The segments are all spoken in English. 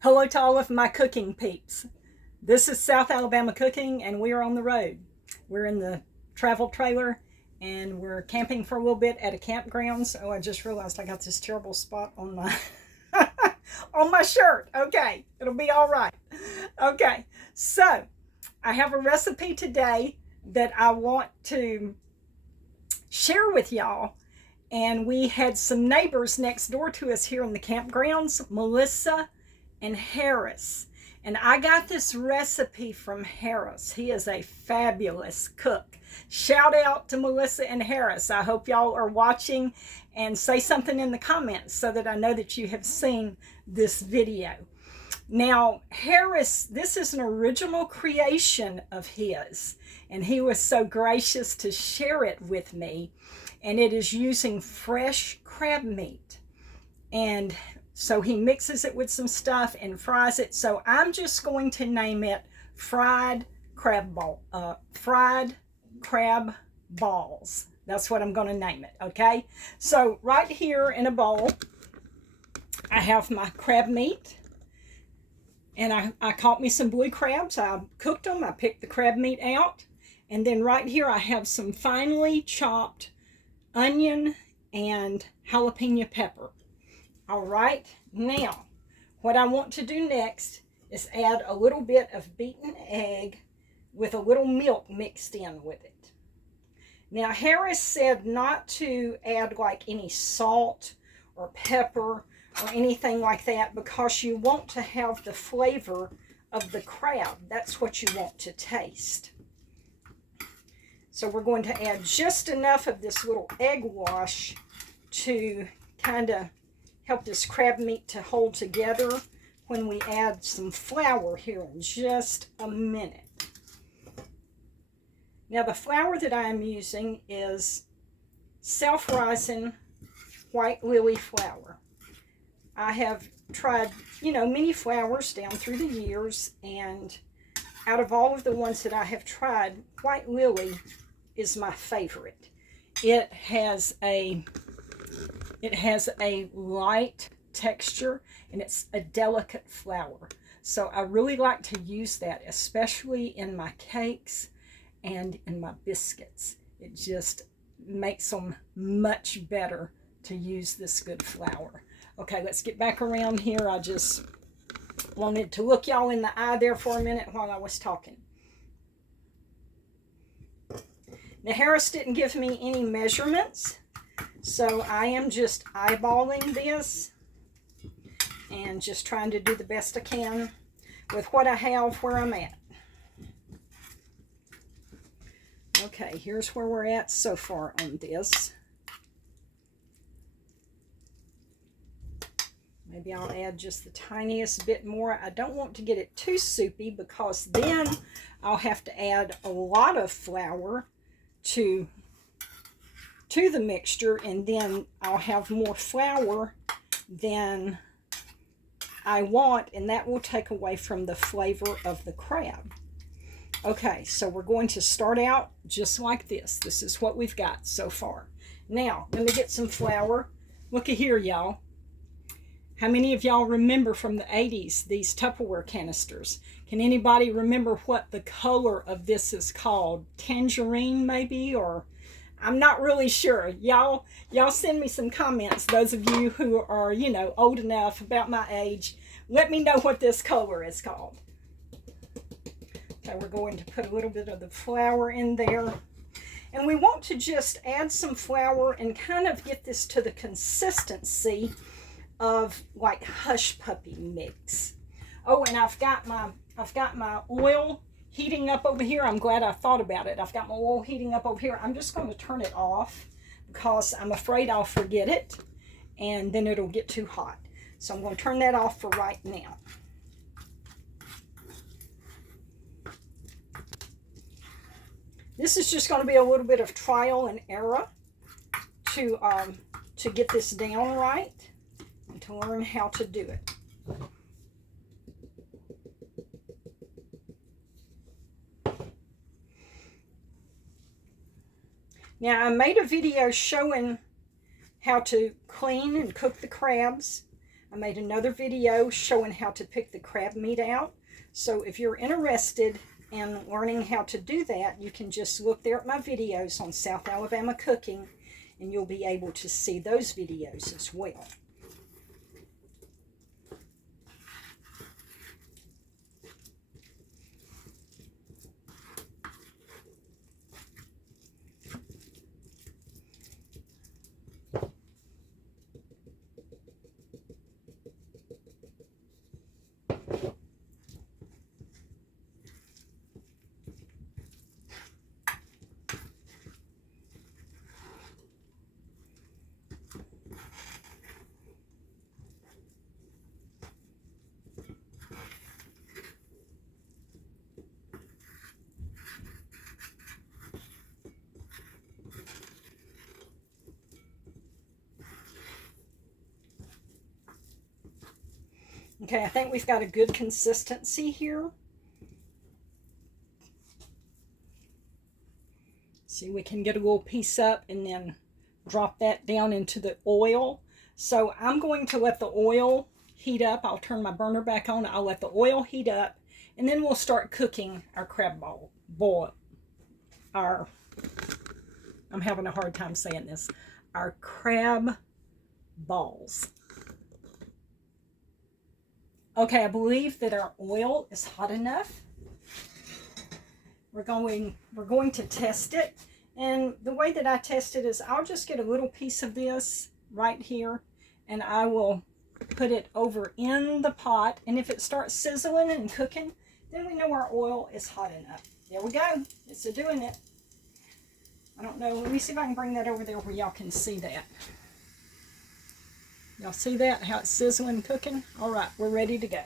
Hello to all of my cooking peeps. This is South Alabama Cooking, and we are on the road. We're in the travel trailer, and we're camping for a little bit at a campground. So I just realized I got this terrible spot on my on my shirt. Okay, it'll be all right. Okay, so I have a recipe today that I want to share with y'all. And we had some neighbors next door to us here in the campgrounds, Melissa and Harris. And I got this recipe from Harris. He is a fabulous cook. Shout out to Melissa and Harris. I hope y'all are watching, and say something in the comments so that I know that you have seen this video. Now, Harris, this is an original creation of his, and he was so gracious to share it with me. And it is using fresh crab meat. And so he mixes it with some stuff and fries it. So I'm just going to name it fried crab balls. That's what I'm going to name it, okay? So right here in a bowl, I have my crab meat. And I caught me some blue crabs. I cooked them. I picked the crab meat out. And then right here I have some finely chopped onion and jalapeno pepper. All right, now what I want to do next is add a little bit of beaten egg with a little milk mixed in with it. Now, Harris said not to add like any salt or pepper or anything like that, because you want to have the flavor of the crab. That's what you want to taste. So we're going to add just enough of this little egg wash to kind of help this crab meat to hold together when we add some flour here in just a minute. Now, the flour that I am using is self-rising white lily flour. I have tried, many flours down through the years, and out of all of the ones that I have tried, white lily is my favorite. It has a light texture, and it's a delicate flour. So I really like to use that, especially in my cakes and in my biscuits. It just makes them much better to use this good flour. Okay, let's get back around here. I just wanted to look y'all in the eye there for a minute while I was talking. Now, Harris didn't give me any measurements, so I am just eyeballing this and just trying to do the best I can with what I have where I'm at. Okay, here's where we're at so far on this. Maybe I'll add just the tiniest bit more. I don't want to get it too soupy, because then I'll have to add a lot of flour to the mixture, and then I'll have more flour than I want, and that will take away from the flavor of the crab. Okay, so we're going to start out just like this. This is what we've got so far. Now, let me get some flour. Look at here, y'all. How many of y'all remember from the 80s these Tupperware canisters? Can anybody remember what the color of this is called? Tangerine, maybe? Or I'm not really sure. Y'all send me some comments, those of you who are, old enough, about my age. Let me know what this color is called. Okay, we're going to put a little bit of the flour in there. And we want to just add some flour and kind of get this to the consistency of like hush puppy mix. Oh, and I've got my oil heating up over here. I'm glad I thought about it. I've got my oil heating up over here. I'm just going to turn it off because I'm afraid I'll forget it and then it'll get too hot. So I'm going to turn that off for right now. This is just going to be a little bit of trial and error to get this down right, and to learn how to do it. Now, I made a video showing how to clean and cook the crabs, I made another video showing how to pick the crab meat out. So if you're interested in learning how to do that, you can just look there at my videos on South Alabama Cooking, and you'll be able to see those videos as well. Okay, I think we've got a good consistency here. See, we can get a little piece up and then drop that down into the oil. So I'm going to let the oil heat up. I'll turn my burner back on. I'll let the oil heat up, and then we'll start cooking our crab boil. I'm having a hard time saying this. Our crab balls. Okay, I believe that our oil is hot enough. We're going to test it. And the way that I test it is I'll just get a little piece of this right here, and I will put it over in the pot. And if it starts sizzling and cooking, then we know our oil is hot enough. There we go. It's doing it. I don't know. Let me see if I can bring that over there where y'all can see that. Y'all see that? How it's sizzling and cooking? All right, we're ready to go.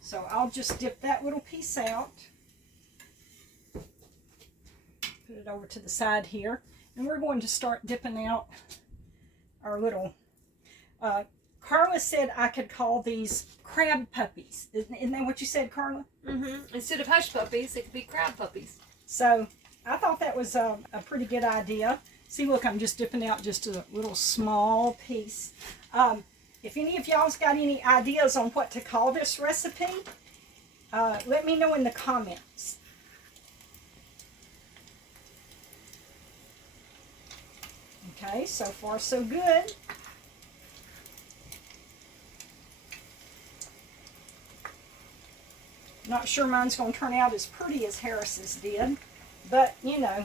So I'll just dip that little piece out. Put it over to the side here. And we're going to start dipping out our little... Carla said I could call these crab puppies. Isn't that what you said, Carla? Mm-hmm. Instead of hush puppies, it could be crab puppies. So I thought that was a pretty good idea. See, look, I'm just dipping out just a little small piece. If any of y'all's got any ideas on what to call this recipe, let me know in the comments. Okay, so far so good. Not sure mine's going to turn out as pretty as Harris's did, but you know,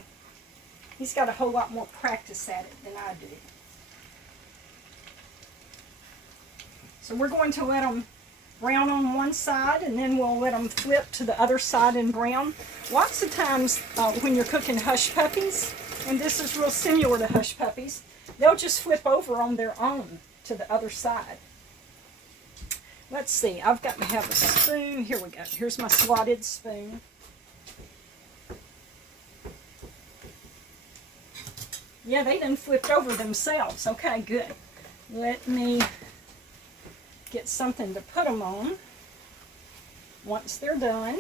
he's got a whole lot more practice at it than I do. So we're going to let them brown on one side, and then we'll let them flip to the other side and brown. Lots of times when you're cooking hush puppies, and this is real similar to hush puppies, they'll just flip over on their own to the other side. Let's see, I've got to have a spoon. Here we go. Here's my slotted spoon. Yeah, they done flipped over themselves. Okay, good. Let me get something to put them on once they're done.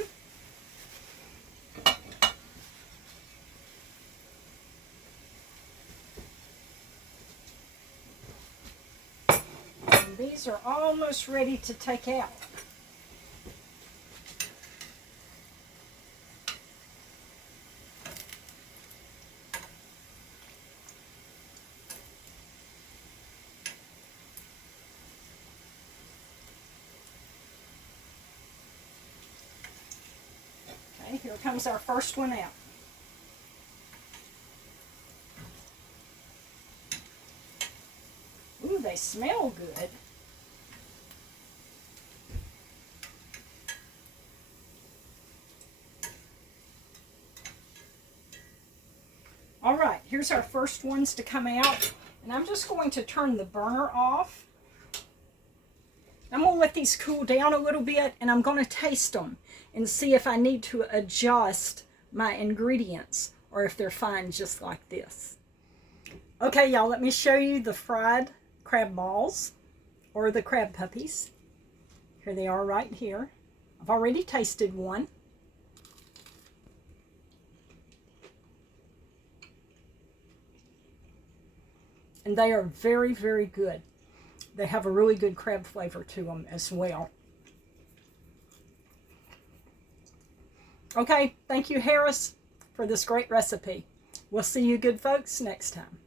And these are almost ready to take out. Here comes our first one out. Ooh, they smell good. All right, here's our first ones to come out. And I'm just going to turn the burner off. I'm going to let these cool down a little bit, and I'm going to taste them and see if I need to adjust my ingredients or if they're fine just like this. Okay, y'all, let me show you the fried crab balls, or the crab puppies. Here they are right here. I've already tasted one. And and they are very, very good. They have a really good crab flavor to them as well. Okay, thank you, Harris, for this great recipe. We'll see you good folks next time.